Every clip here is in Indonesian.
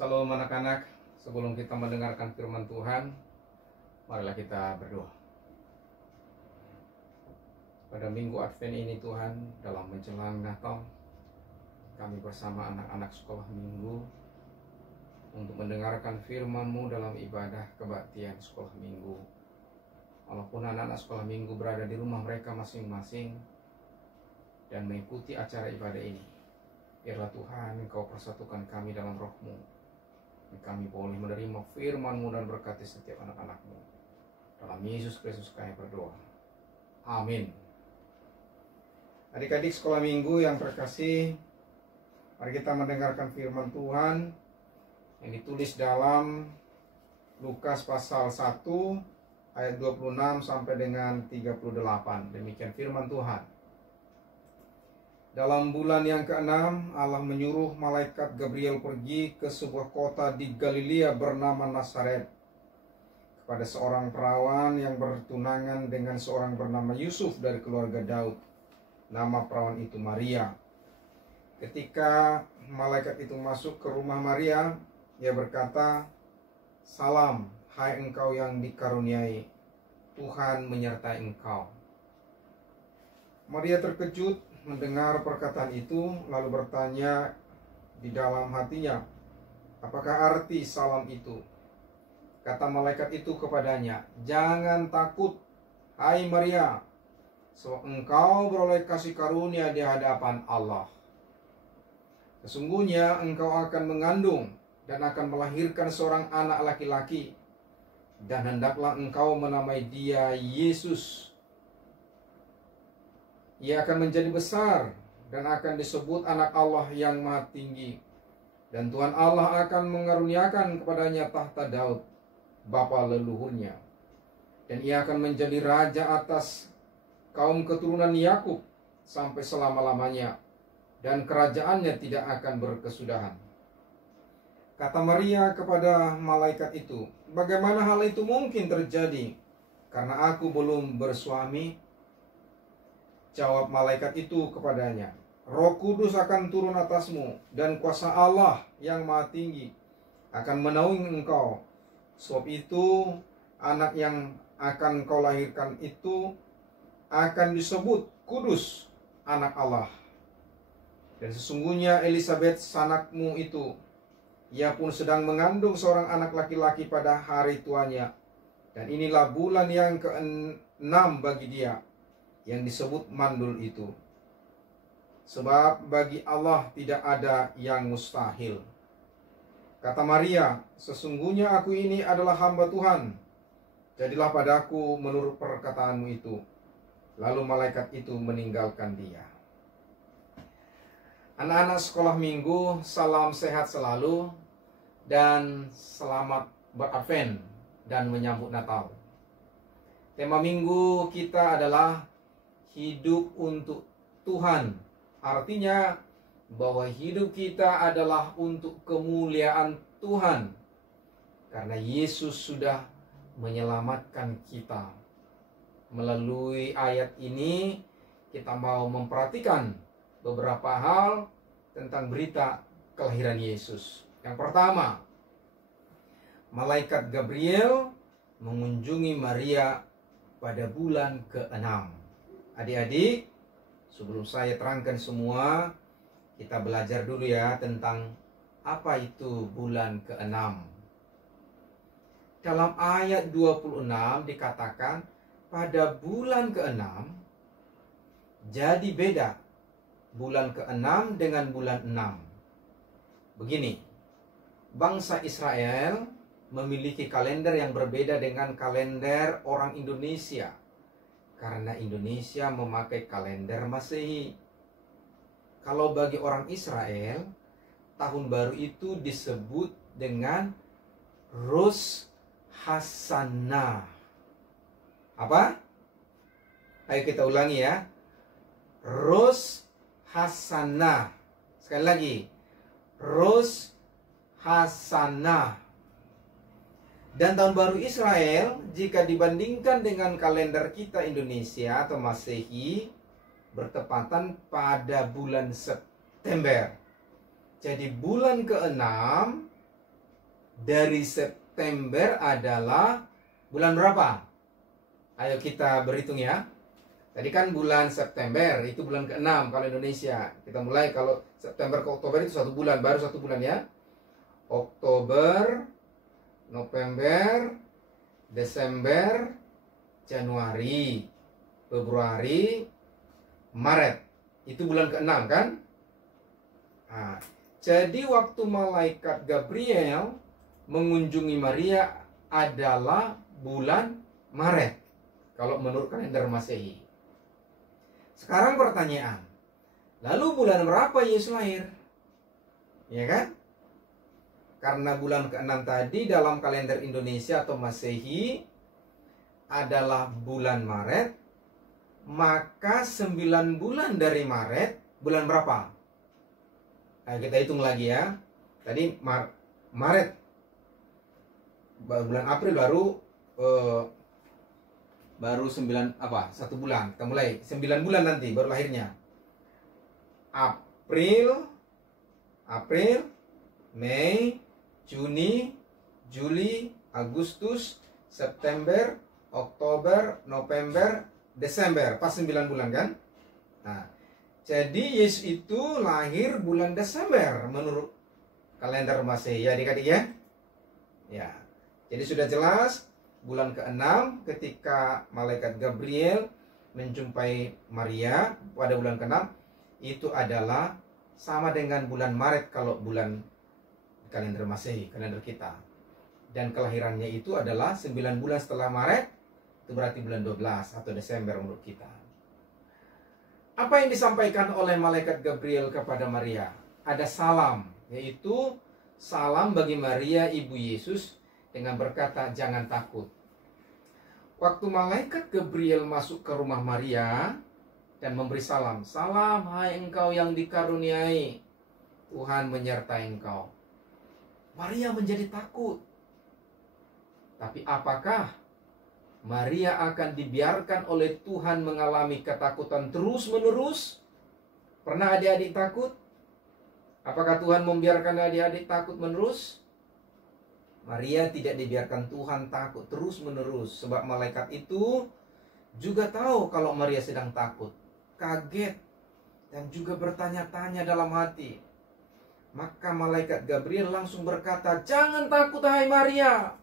Salam anak-anak, sebelum kita mendengarkan firman Tuhan, marilah kita berdoa. Pada minggu Advent ini Tuhan, dalam menjelang Natal, kami bersama anak-anak sekolah minggu untuk mendengarkan firman-Mu dalam ibadah kebaktian sekolah minggu. Walaupun anak-anak sekolah minggu berada di rumah mereka masing-masing dan mengikuti acara ibadah ini, biarlah Tuhan Engkau persatukan kami dalam roh-Mu. Kami boleh menerima firman-Mu dan berkati setiap anak-anak-Mu. Dalam Yesus Kristus kami berdoa. Amin. Adik-adik sekolah minggu yang terkasih, mari kita mendengarkan firman Tuhan yang ditulis dalam Lukas pasal 1 ayat 26 sampai dengan 38. Demikian firman Tuhan. Dalam bulan yang ke-6, Allah menyuruh malaikat Gabriel pergi ke sebuah kota di Galilea bernama Nazaret, kepada seorang perawan yang bertunangan dengan seorang bernama Yusuf dari keluarga Daud. Nama perawan itu Maria. Ketika malaikat itu masuk ke rumah Maria, ia berkata, "Salam, hai engkau yang dikaruniai, Tuhan menyertai engkau." Maria terkejut mendengar perkataan itu, lalu bertanya di dalam hatinya, "Apakah arti salam itu?" Kata malaikat itu kepadanya, "Jangan takut, hai Maria, sebab engkau beroleh kasih karunia di hadapan Allah. Sesungguhnya engkau akan mengandung dan akan melahirkan seorang anak laki-laki, dan hendaklah engkau menamai dia Yesus. Ia akan menjadi besar dan akan disebut anak Allah yang Maha Tinggi. Dan Tuhan Allah akan mengaruniakan kepadanya tahta Daud, bapa leluhurnya. Dan ia akan menjadi raja atas kaum keturunan Yakub sampai selama-lamanya, dan kerajaannya tidak akan berkesudahan." Kata Maria kepada malaikat itu, "Bagaimana hal itu mungkin terjadi? Karena aku belum bersuami." Jawab malaikat itu kepadanya, "Roh Kudus akan turun atasmu, dan kuasa Allah yang Maha Tinggi akan menaungi engkau. Sebab itu, anak yang akan kau lahirkan itu akan disebut Kudus, anak Allah. Dan sesungguhnya Elisabet sanakmu itu, ia pun sedang mengandung seorang anak laki-laki pada hari tuanya. Dan inilah bulan yang ke-6 bagi dia, yang disebut mandul itu. Sebab bagi Allah tidak ada yang mustahil." Kata Maria, "Sesungguhnya aku ini adalah hamba Tuhan. Jadilah padaku menurut perkataanmu itu." Lalu malaikat itu meninggalkan dia. Anak-anak sekolah minggu, salam sehat selalu dan selamat beradvent dan menyambut Natal. Tema minggu kita adalah hidup untuk Tuhan. Artinya bahwa hidup kita adalah untuk kemuliaan Tuhan, karena Yesus sudah menyelamatkan kita. Melalui ayat ini kita mau memperhatikan beberapa hal tentang berita kelahiran Yesus. Yang pertama, malaikat Gabriel mengunjungi Maria pada bulan ke-6. Adik-adik, sebelum saya terangkan semua, kita belajar dulu ya tentang apa itu bulan ke-6. Dalam ayat 26 dikatakan pada bulan ke-6, jadi beda bulan ke-6 dengan bulan 6. Begini, bangsa Israel memiliki kalender yang berbeda dengan kalender orang Indonesia, karena Indonesia memakai kalender Masehi. Kalau bagi orang Israel, tahun baru itu disebut dengan Rosh Hashanah. Apa? Ayo kita ulangi ya. Rosh Hashanah. Sekali lagi. Rosh Hashanah. Dan tahun baru Israel, jika dibandingkan dengan kalender kita Indonesia atau Masehi, bertepatan pada bulan September. Jadi bulan ke-6 dari September adalah bulan berapa? Ayo kita berhitung ya. Tadi kan bulan September, itu bulan ke-6 kalau Indonesia. Kita mulai kalau September ke Oktober itu 1 bulan, baru 1 bulan ya. Oktober, November, Desember, Januari, Februari, Maret. Itu bulan ke-6 kan? Nah, jadi waktu malaikat Gabriel mengunjungi Maria adalah bulan Maret kalau menurut kalender Masehi. Sekarang pertanyaan, lalu bulan berapa Yesus lahir? Ya kan? Karena bulan ke-6 tadi dalam kalender Indonesia atau Masehi adalah bulan Maret, maka 9 bulan dari Maret, bulan berapa? Nah, kita hitung lagi ya. Tadi Maret, bulan April baru 9 apa? 1 bulan. Kita mulai 9 bulan nanti baru lahirnya. April, Mei, Juni, Juli, Agustus, September, Oktober, November, Desember. Pas 9 bulan kan? Nah, jadi Yesus itu lahir bulan Desember menurut kalender Masehi ya adik-adik ya. Ya. Jadi sudah jelas bulan ke-6 ketika malaikat Gabriel menjumpai Maria pada bulan ke-6 itu adalah sama dengan bulan Maret kalau bulan kalender Masehi, kalender kita. Dan kelahirannya itu adalah 9 bulan setelah Maret, itu berarti bulan 12 atau Desember menurut kita. Apa yang disampaikan oleh malaikat Gabriel kepada Maria? Ada salam, yaitu salam bagi Maria ibu Yesus dengan berkata jangan takut. Waktu malaikat Gabriel masuk ke rumah Maria dan memberi salam, salam hai engkau yang dikaruniai, Tuhan menyertai engkau. Maria menjadi takut. Tapi apakah Maria akan dibiarkan oleh Tuhan mengalami ketakutan terus-menerus? Pernah adik-adik takut? Apakah Tuhan membiarkan adik-adik takut menerus? Maria tidak dibiarkan Tuhan takut terus-menerus. Sebab malaikat itu juga tahu kalau Maria sedang takut, kaget, dan juga bertanya-tanya dalam hati. Maka malaikat Gabriel langsung berkata, jangan takut hai Maria,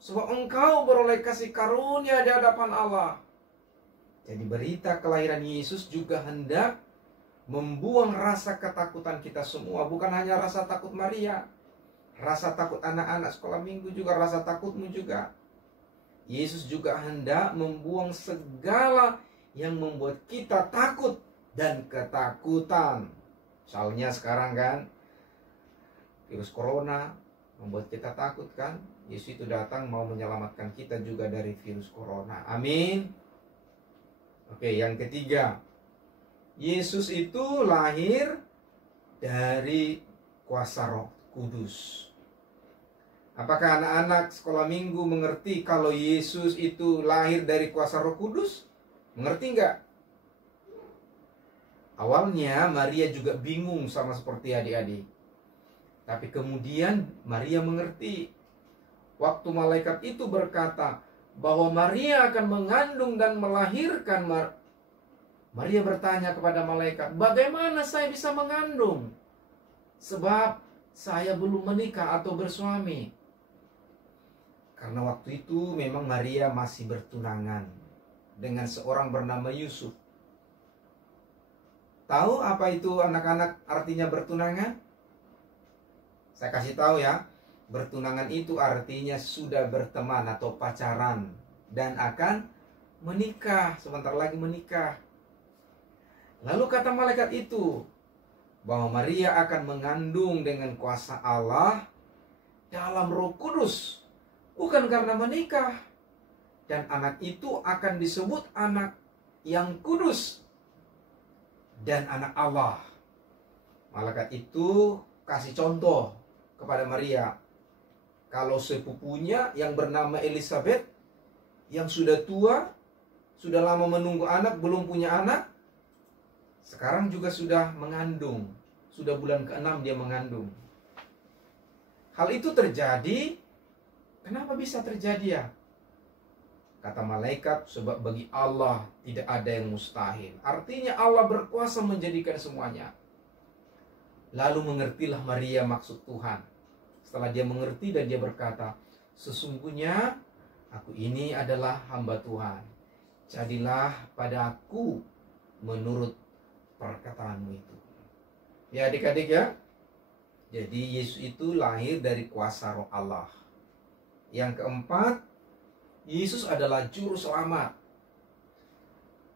sebab engkau beroleh kasih karunia di hadapan Allah. Jadi berita kelahiran Yesus juga hendak membuang rasa ketakutan kita semua. Bukan hanya rasa takut Maria, rasa takut anak-anak sekolah minggu juga, rasa takutmu juga. Yesus juga hendak membuang segala yang membuat kita takut dan ketakutan. Misalnya sekarang kan virus corona membuat kita takut kan. Yesus itu datang mau menyelamatkan kita juga dari virus corona. Amin. Oke, yang ketiga, Yesus itu lahir dari kuasa Roh Kudus. Apakah anak-anak sekolah minggu mengerti kalau Yesus itu lahir dari kuasa Roh Kudus? Mengerti enggak? Awalnya Maria juga bingung sama seperti adik-adik. Tapi kemudian Maria mengerti. Waktu malaikat itu berkata bahwa Maria akan mengandung dan melahirkan, Maria bertanya kepada malaikat, bagaimana saya bisa mengandung? Sebab saya belum menikah atau bersuami. Karena waktu itu memang Maria masih bertunangan dengan seorang bernama Yusuf. Tahu apa itu anak-anak artinya bertunangan? Saya kasih tahu ya. Bertunangan itu artinya sudah berteman atau pacaran dan akan menikah, sebentar lagi menikah. Lalu kata malaikat itu bahwa Maria akan mengandung dengan kuasa Allah dalam Roh Kudus, bukan karena menikah. Dan anak itu akan disebut anak yang kudus dan anak Allah. Malaikat itu kasih contoh kepada Maria. Kalau sepupunya yang bernama Elizabeth, yang sudah tua, sudah lama menunggu anak, belum punya anak, sekarang juga sudah mengandung. Sudah bulan ke-6 dia mengandung. hal itu terjadi. Kenapa bisa terjadi ya? Kata malaikat, sebab bagi Allah tidak ada yang mustahil. Artinya Allah berkuasa menjadikan semuanya. Lalu mengertilah Maria maksud Tuhan. Setelah dia mengerti dan dia berkata, sesungguhnya aku ini adalah hamba Tuhan. Jadilah pada aku menurut perkataanmu itu. Ya adik-adik ya. Jadi Yesus itu lahir dari kuasa roh Allah. Yang keempat, Yesus adalah juru selamat.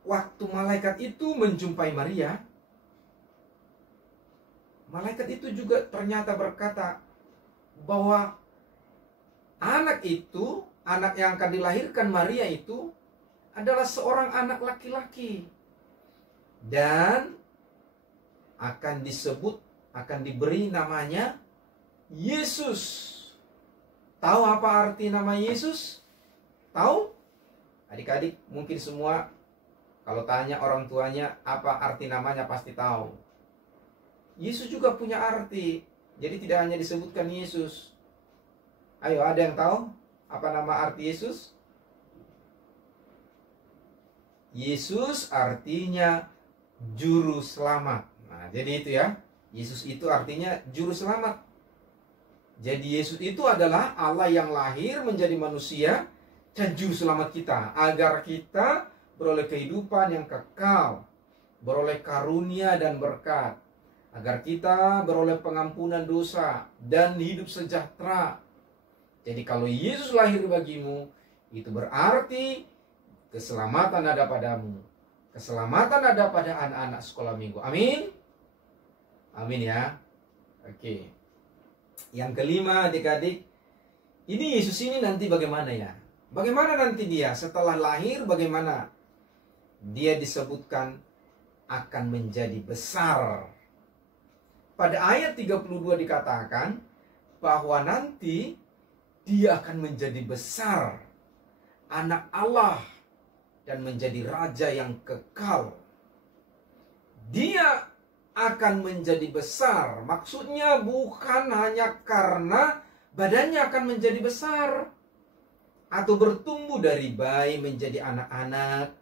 Waktu malaikat itu menjumpai Maria, malaikat itu juga ternyata berkata bahwa anak itu, anak yang akan dilahirkan Maria itu adalah seorang anak laki-laki. Dan akan disebut, akan diberi namanya Yesus. Tahu apa arti nama Yesus? Tahu? Adik-adik mungkin semua kalau tanya orang tuanya apa arti namanya pasti tahu. Yesus juga punya arti. Jadi tidak hanya disebutkan Yesus. Ayo, ada yang tahu apa nama arti Yesus? Yesus artinya juru selamat. Nah, jadi itu ya. Yesus itu artinya juru selamat. Jadi Yesus itu adalah Allah yang lahir menjadi manusia dan juru selamat kita, agar kita beroleh kehidupan yang kekal, beroleh karunia dan berkat, agar kita beroleh pengampunan dosa dan hidup sejahtera. Jadi kalau Yesus lahir bagimu, itu berarti keselamatan ada padamu, keselamatan ada pada anak-anak sekolah minggu. Amin. Amin ya. Oke. Yang kelima adik-adik, ini Yesus ini nanti bagaimana ya? Bagaimana nanti dia setelah lahir, bagaimana? Dia disebutkan akan menjadi besar. Pada ayat 32 dikatakan bahwa nanti dia akan menjadi besar, anak Allah, dan menjadi raja yang kekal. Dia akan menjadi besar. Maksudnya bukan hanya karena badannya akan menjadi besar atau bertumbuh dari bayi menjadi anak-anak,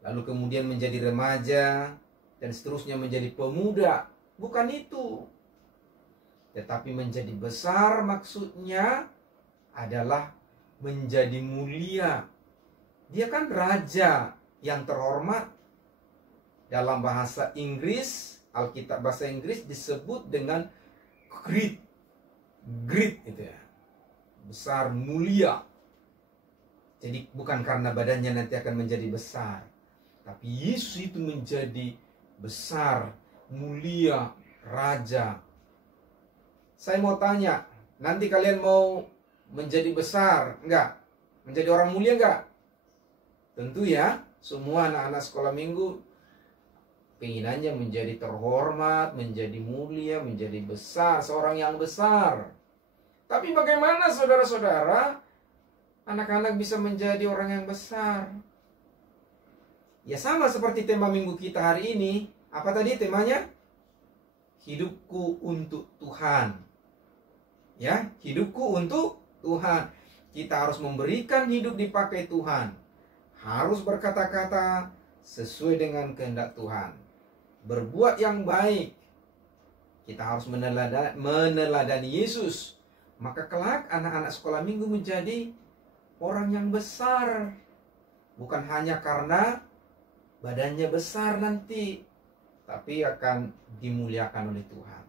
lalu kemudian menjadi remaja, dan seterusnya menjadi pemuda. Bukan itu. Tetapi menjadi besar maksudnya adalah menjadi mulia. Dia kan raja yang terhormat. Dalam bahasa Inggris, Alkitab bahasa Inggris disebut dengan great. Great itu ya. Besar, mulia. Jadi bukan karena badannya nanti akan menjadi besar, tapi Yesus itu menjadi besar, mulia, raja. Saya mau tanya, nanti kalian mau menjadi besar, enggak? Menjadi orang mulia enggak? Tentu ya, semua anak-anak sekolah minggu keinginannya menjadi terhormat, menjadi mulia, menjadi besar, seorang yang besar. Tapi bagaimana saudara-saudara, anak-anak bisa menjadi orang yang besar? Ya sama seperti tema minggu kita hari ini. Apa tadi temanya? Hidupku untuk Tuhan. Ya, hidupku untuk Tuhan. Kita harus memberikan hidup dipakai Tuhan. Harus berkata-kata sesuai dengan kehendak Tuhan. Berbuat yang baik. Kita harus meneladani Yesus. Maka kelak anak-anak sekolah minggu menjadi orang yang besar. Bukan hanya karena badannya besar nanti, tapi akan dimuliakan oleh Tuhan.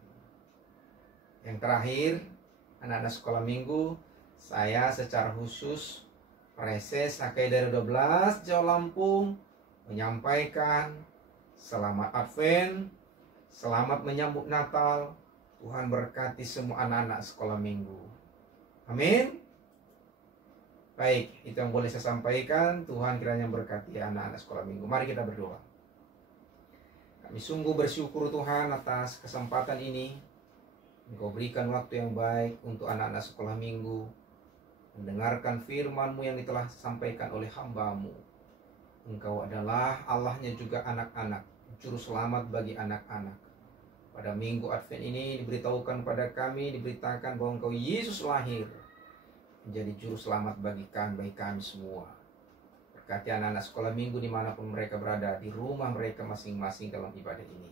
Yang terakhir, anak-anak sekolah minggu, saya secara khusus Preses HKI dari 12 Jawa Lampung menyampaikan selamat Advent, selamat menyambut Natal. Tuhan berkati semua anak-anak sekolah minggu. Amin. Baik, itu yang boleh saya sampaikan. Tuhan kiranya berkati anak-anak sekolah minggu. Mari kita berdoa. Kami sungguh bersyukur Tuhan atas kesempatan ini. Engkau berikan waktu yang baik untuk anak-anak sekolah minggu mendengarkan firman-Mu yang telah disampaikan oleh hamba-Mu. Engkau adalah Allahnya juga anak-anak, juru selamat bagi anak-anak. Pada minggu Advent ini diberitahukan pada kami, diberitakan bahwa Engkau Yesus lahir menjadi juru selamat bagi kami semua. Berkati anak-anak sekolah minggu dimanapun mereka berada, di rumah mereka masing-masing dalam ibadah ini.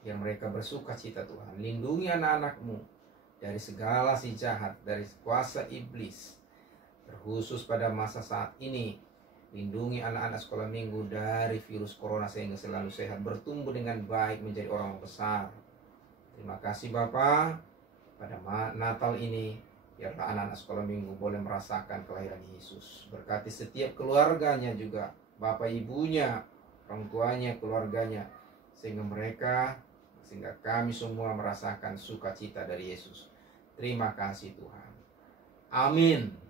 Biar mereka bersuka cita Tuhan. Lindungi anak-anak-Mu dari segala si jahat, dari kuasa iblis. Terkhusus pada masa saat ini, lindungi anak-anak sekolah minggu dari virus corona sehingga selalu sehat, bertumbuh dengan baik menjadi orang besar. Terima kasih Bapa. Pada Natal ini, biarlah anak-anak sekolah minggu boleh merasakan kelahiran Yesus. Berkati setiap keluarganya juga, bapak ibunya, orang tuanya, keluarganya, sehingga kami semua merasakan sukacita dari Yesus. Terima kasih Tuhan. Amin.